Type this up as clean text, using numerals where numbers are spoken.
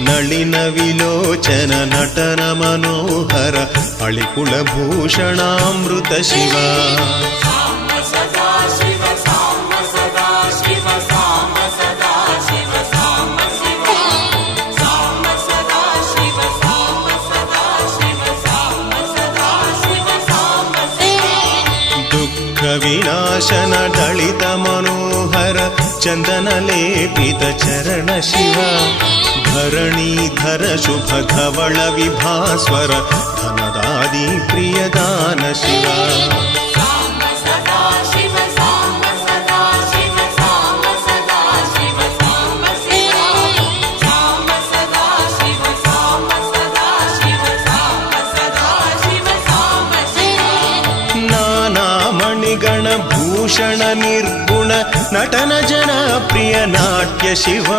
ನಳಿನ ವಿಲೋಚನ ನಟನ ಮನೋಹರ ಅಳಿಕುಳಭೂಷಣಾಮೃತ ಶಿವ ವಿನಾಶನ ದಳಿತ ಮನೋಹರ ಚಂದನ ಲೇಪಿತ ಚರಣ ಶಿವ ಧರಣೀಧರ ಶುಭ ಧವಳ ವಿಭಾಸ್ವರ ಧನದಾದಿ ಪ್ರಿಯದಾನ ಶಿವ ಗಣಭೂಷಣ ನಿರ್ಗುಣ ನಟನ ಜನಪ್ರಿಯ ನಾಟ್ಯ ಶಿವ